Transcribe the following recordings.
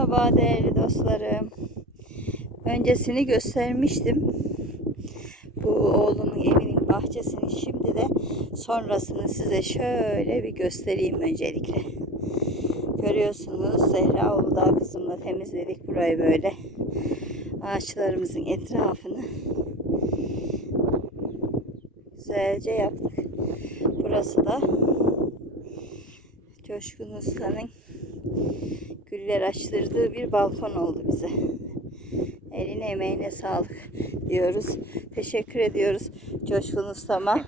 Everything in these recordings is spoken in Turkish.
Merhaba değerli dostlarım. Öncesini göstermiştim. Bu oğlumun evinin bahçesini şimdi de sonrasını size şöyle bir göstereyim öncelikle. Görüyorsunuz Zehra Uludağ kızımla temizledik burayı böyle. Ağaçlarımızın etrafını güzelce yaptık. Burası da Coşkun Usta'nın güller açtırdığı bir balkon oldu bize. Eline emeğine sağlık diyoruz. Teşekkür ediyoruz Coşkun Usta'ma.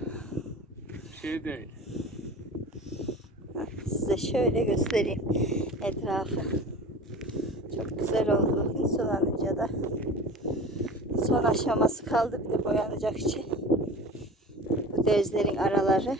Şey değil. Size şöyle göstereyim etrafı. Çok güzel oldu. Bakın sulanınca da son aşaması kaldı bir de boyanacak için. Bu dezlerin araları.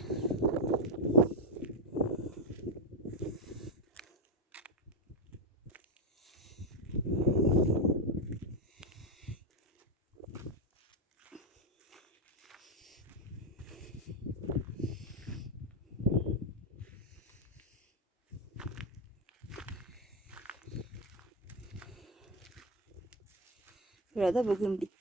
Burada bugün bitti.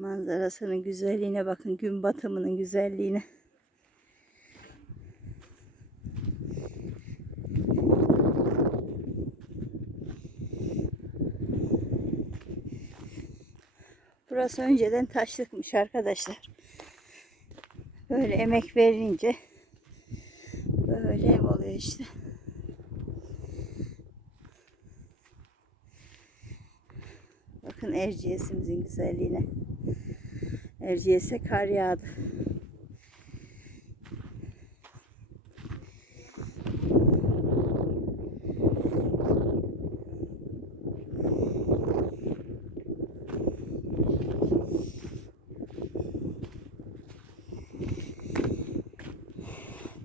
Manzarasının güzelliğine bakın. Gün batımının güzelliğine. Burası önceden taşlıkmış arkadaşlar. Böyle emek verince böyle ev oluyor işte. Bakın Erciyes'imizin güzelliğine. Erciyes'e kar yağdı.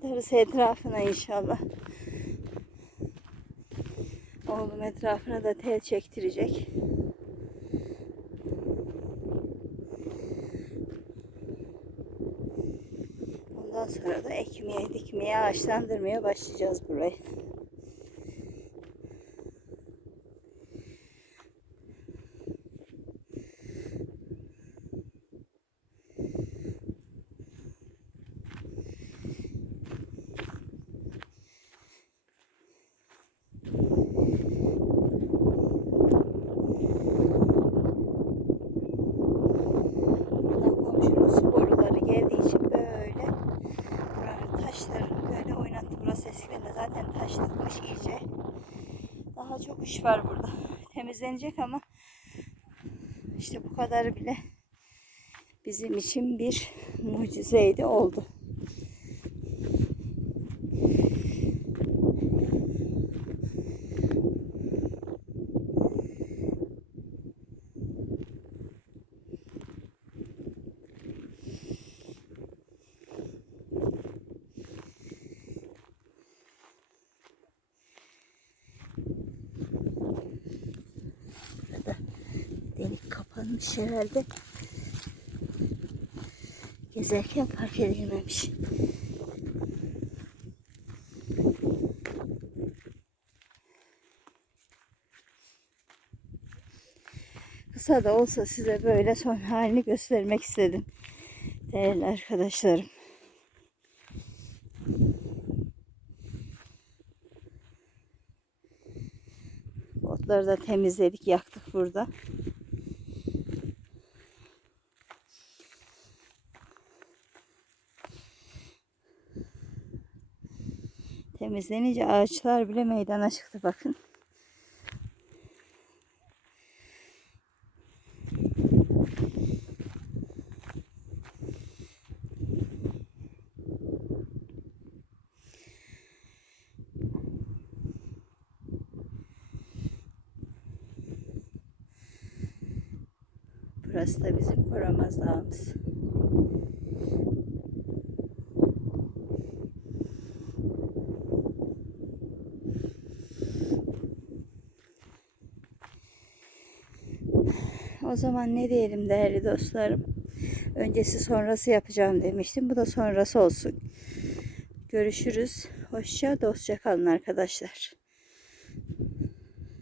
Darısı etrafına inşallah. Oğlum etrafına da tel çektirecek. Ondan sonra da ekmeye, dikmeye, ağaçlandırmaya başlayacağız burayı. Oynattı. Burası eskiden de zaten taşlıkmış iyice. Daha çok iş var burada. Temizlenecek ama işte bu kadar bile bizim için bir mucizeydi oldu. Burada kapanmış herhalde. Gezerken fark edilmemiş. Kısa da olsa size böyle son halini göstermek istedim. Değerli arkadaşlarım. Otları da temizledik, yaktık burada. Temizlenince ağaçlar bile meydana çıktı bakın. Burası da bizim Koramaz Dağımız. O zaman ne diyelim değerli dostlarım? Öncesi sonrası yapacağım demiştim. Bu da sonrası olsun. Görüşürüz. Hoşça dostça kalın arkadaşlar.